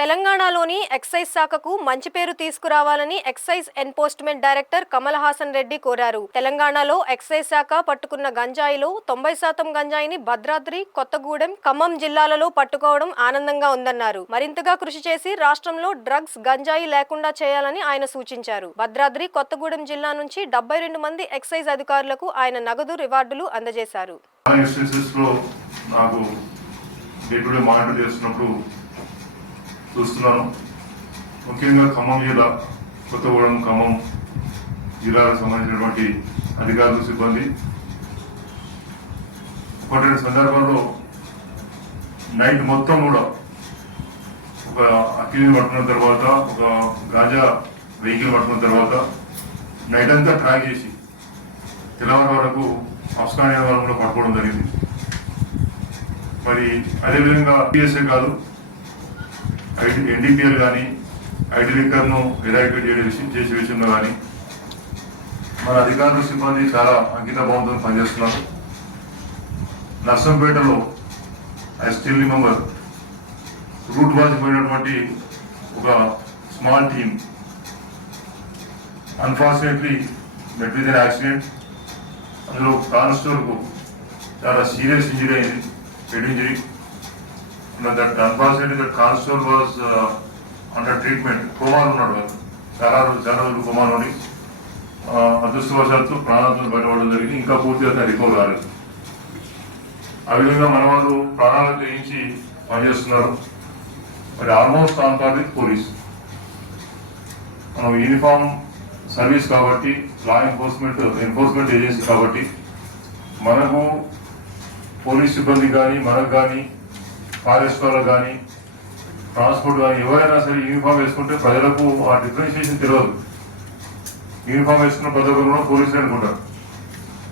తెలంగాణలోని ఎక్సైజ్ శాఖకు మంచి పేరు తీసుకురావాలని excise enforcement director Kamal Haasan Reddy కోరారు. తెలంగాణలో ఎక్సైజ్ శాఖ పట్టుకున్న గంజాయిలో 90% గంజాయిని భద్రాద్రి, కొత్తగూడెం, ఖమ్మం జిల్లాలలో పట్టుకోవడం ఆనందంగా ఉందన్నారు. మరింతగా కృషి చేసి రాష్ట్రంలో డ్రగ్స్, గంజాయి లేకుండా చేయాలని ఆయన సూచించారు. భద్రాద్రి, కొత్తగూడెం జిల్లా నుంచి 72 మంది ఎక్సైజ్ అధికారులకు ఆయన నగదు రివార్డులు అందజేశారు. చూస్తున్నాను. ముఖ్యంగా ఖమ్మం జిల్లా, కొత్తగూడెం, ఖమ్మం జిల్లాలకు సంబంధించినటువంటి అధికారులు, సిబ్బంది ఒకటి రెండు సందర్భాల్లో నైట్ మొత్తం కూడా ఒక అక్కిని పట్టుకున్న తర్వాత, ఒక గాంజా వెహికల్ పట్టుకున్న తర్వాత నైట్ అంతా ట్రాక్ చేసి తెల్లవారు వరకు అఫ్ఘానియా వాళ్ళు కూడా పట్టుకోవడం జరిగింది. మరి అదేవిధంగా పిఎస్ఏ కాదు, ఎన్డీపీఎల్ కానీ ఐటీ లిక్కర్ను ఎరాడికేట్ చేసే విషయంలో కానీ మన అధికారులు, సిబ్బంది చాలా అంకిత భావంతో పనిచేస్తున్నారు. నర్సంపేటలో I still remember route watch పోయినటువంటి ఒక small team unfortunately met with an accident. అందులో కానిస్టేబుల్కు చాలా సీరియస్ ఇంజరీ అయింది, head injury. That unfortunately that constable was under treatment. కోమాలో ఉన్నాడు, చాలా రోజులు కోమాలో ఉండి అదృష్టవశాత్తు ప్రాణాలతో బయటపడడం జరిగింది. ఇంకా పూర్తిగా రికవర్ కాలేదు. ఆ విధంగా మన వాళ్ళు ప్రాణాలు తెగించి పనిచేస్తున్నారు. మరి almost on par with police. మనం యూనిఫామ్ సర్వీస్ కాబట్టి, లా ఎన్ఫోర్స్మెంట్ ఏజెన్సీ కాబట్టి మనకు పోలీస్ సిబ్బంది కానీ, మనకు కానీ, ఫారెస్ట్ వాళ్ళకు కానీ, ట్రాన్స్పోర్ట్ కానీ ఎవరైనా సరే యూనిఫామ్ వేసుకుంటే ప్రజలకు ఆ డిఫరెన్షియేషన్ తెలియదు. యూనిఫామ్ వేసుకున్న ప్రతి ఒక్కరు కూడా పోలీసులు అనుకుంటారు.